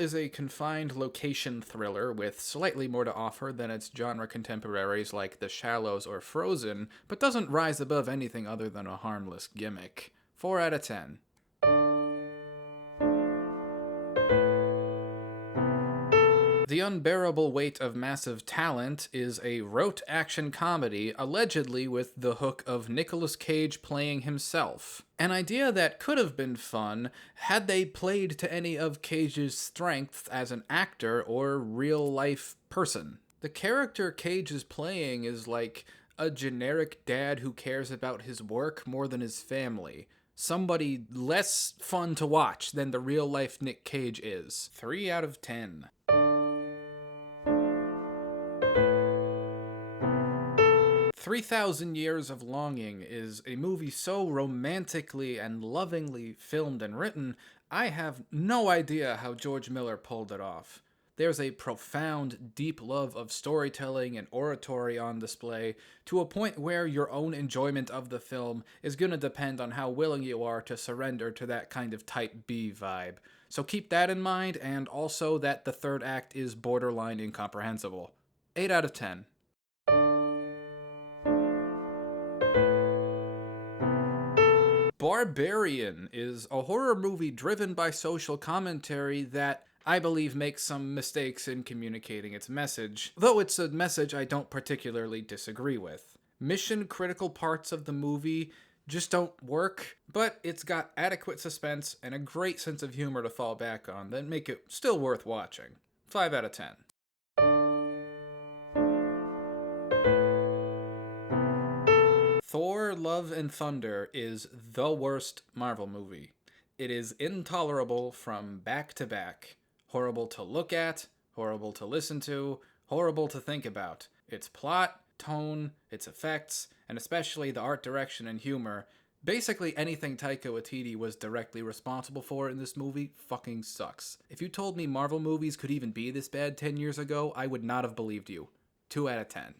is a confined location thriller with slightly more to offer than its genre contemporaries like The Shallows or Frozen, but doesn't rise above anything other than a harmless gimmick. 4 out of 10. The Unbearable Weight of Massive Talent is a rote action comedy, allegedly with the hook of Nicolas Cage playing himself. An idea that could have been fun had they played to any of Cage's strengths as an actor or real-life person. The character Cage is playing is like a generic dad who cares about his work more than his family. Somebody less fun to watch than the real-life Nick Cage is. 3 out of 10. 3,000 Years of Longing is a movie so romantically and lovingly filmed and written, I have no idea how George Miller pulled it off. There's a profound, deep love of storytelling and oratory on display, to a point where your own enjoyment of the film is gonna depend on how willing you are to surrender to that kind of type B vibe. So keep that in mind, and also that the third act is borderline incomprehensible. 8 out of 10. Barbarian is a horror movie driven by social commentary that I believe makes some mistakes in communicating its message, though it's a message I don't particularly disagree with. Mission-critical parts of the movie just don't work, but it's got adequate suspense and a great sense of humor to fall back on that make it still worth watching. 5 out of 10. Thor: Love and Thunder is the worst Marvel movie. It is intolerable from back to back. Horrible to look at, horrible to listen to, horrible to think about. Its plot, tone, its effects, and especially the art direction and humor, basically anything Taika Waititi was directly responsible for in this movie fucking sucks. If you told me Marvel movies could even be this bad 10 years ago, I would not have believed you. 2 out of 10.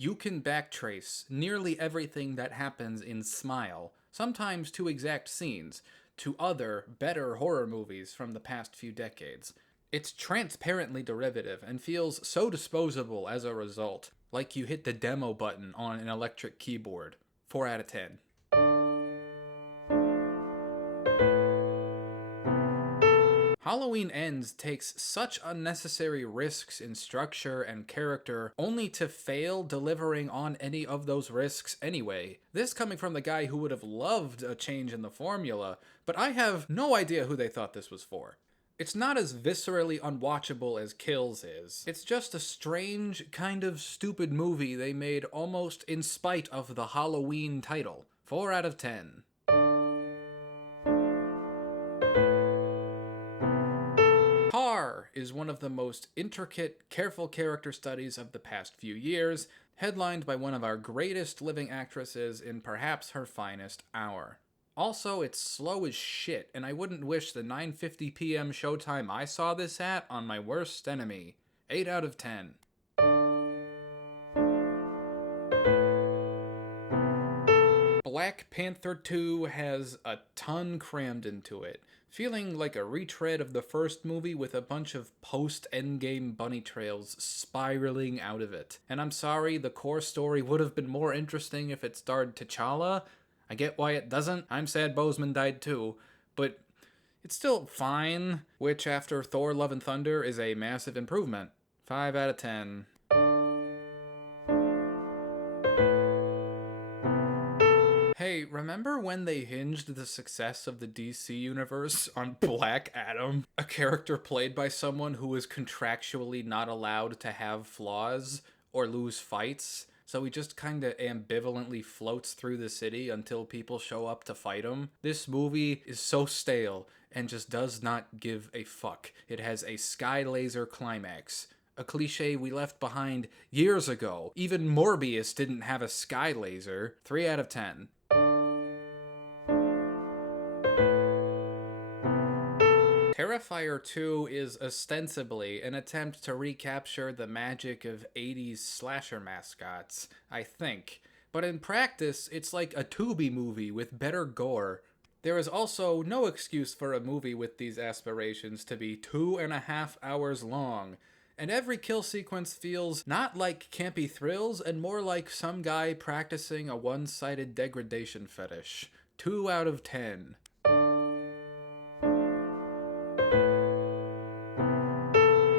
You can backtrace nearly everything that happens in Smile, sometimes to exact scenes, to other, better horror movies from the past few decades. It's transparently derivative and feels so disposable as a result, like you hit the demo button on an electric keyboard. 4 out of 10. Halloween Ends takes such unnecessary risks in structure and character, only to fail delivering on any of those risks anyway. This coming from the guy who would have loved a change in the formula, but I have no idea who they thought this was for. It's not as viscerally unwatchable as Kills is. It's just a strange, kind of stupid movie they made almost in spite of the Halloween title. 4 out of 10. Tar is one of the most intricate, careful character studies of the past few years, headlined by one of our greatest living actresses in perhaps her finest hour. Also, it's slow as shit, and I wouldn't wish the 9:50 p.m. showtime I saw this at on my worst enemy. 8 out of 10. Black Panther 2 has a ton crammed into it, feeling like a retread of the first movie with a bunch of post-Endgame bunny trails spiraling out of it. And I'm sorry, the core story would have been more interesting if it starred T'Challa. I get why it doesn't. I'm sad Boseman died too, but it's still fine, which after Thor: Love and Thunder is a massive improvement. 5 out of 10. Hey, remember when they hinged the success of the DC universe on Black Adam? A character played by someone who is contractually not allowed to have flaws or lose fights, so he just kinda ambivalently floats through the city until people show up to fight him. This movie is so stale and just does not give a fuck. It has a sky laser climax. A cliche we left behind years ago. Even Morbius didn't have a sky laser. 3 out of 10. Terrifier 2 is ostensibly an attempt to recapture the magic of 80s slasher mascots, I think. But in practice, it's like a Tubi movie with better gore. There is also no excuse for a movie with these aspirations to be 2.5 hours long, and every kill sequence feels not like campy thrills and more like some guy practicing a one-sided degradation fetish. 2 out of 10.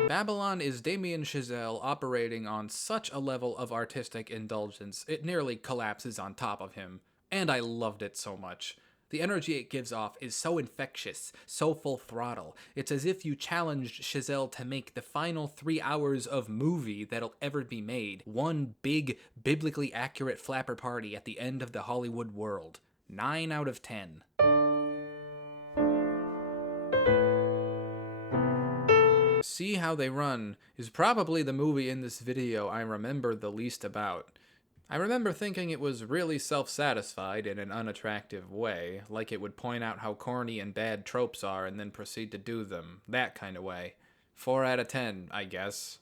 Babylon is Damien Chazelle operating on such a level of artistic indulgence, it nearly collapses on top of him. And I loved it so much. The energy it gives off is so infectious, so full throttle. It's as if you challenged Chazelle to make the final 3 hours of movie that'll ever be made one big, biblically accurate flapper party at the end of the Hollywood world. 9 out of 10. See How They Run is probably the movie in this video I remember the least about. I remember thinking it was really self-satisfied in an unattractive way, like it would point out how corny and bad tropes are and then proceed to do them, that kind of way. 4 out of 10, I guess.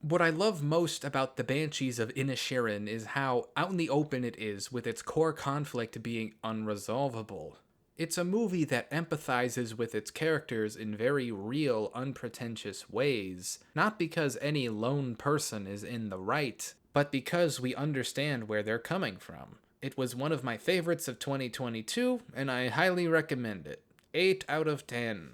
What I love most about The Banshees of Inisherin is how out in the open it is, with its core conflict being unresolvable. It's a movie that empathizes with its characters in very real, unpretentious ways, not because any lone person is in the right, but because we understand where they're coming from. It was one of my favorites of 2022, and I highly recommend it. 8 out of 10.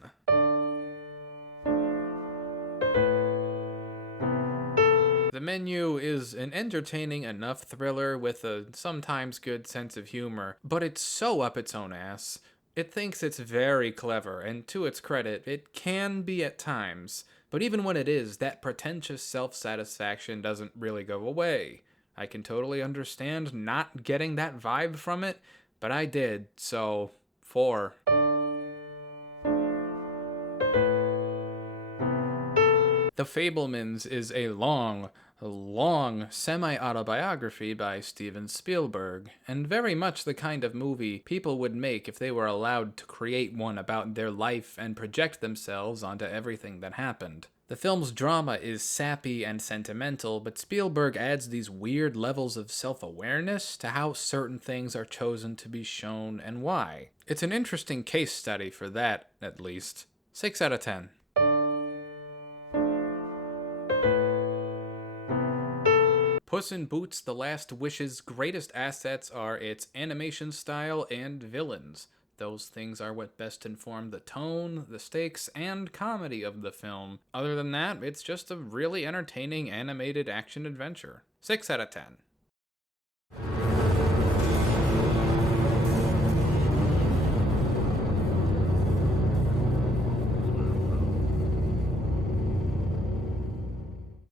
The Menu is an entertaining enough thriller with a sometimes good sense of humor, but it's so up its own ass. It thinks it's very clever, and to its credit, it can be at times, but even when it is, that pretentious self-satisfaction doesn't really go away. I can totally understand not getting that vibe from it, but I did, so 4. The Fabelmans is a long semi-autobiography by Steven Spielberg, and very much the kind of movie people would make if they were allowed to create one about their life and project themselves onto everything that happened. The film's drama is sappy and sentimental, but Spielberg adds these weird levels of self-awareness to how certain things are chosen to be shown and why. It's an interesting case study for that, at least. 6 out of 10. Puss in Boots: The Last Wish's greatest assets are its animation style and villains. Those things are what best inform the tone, the stakes, and comedy of the film. Other than that, it's just a really entertaining animated action adventure. 6 out of 10.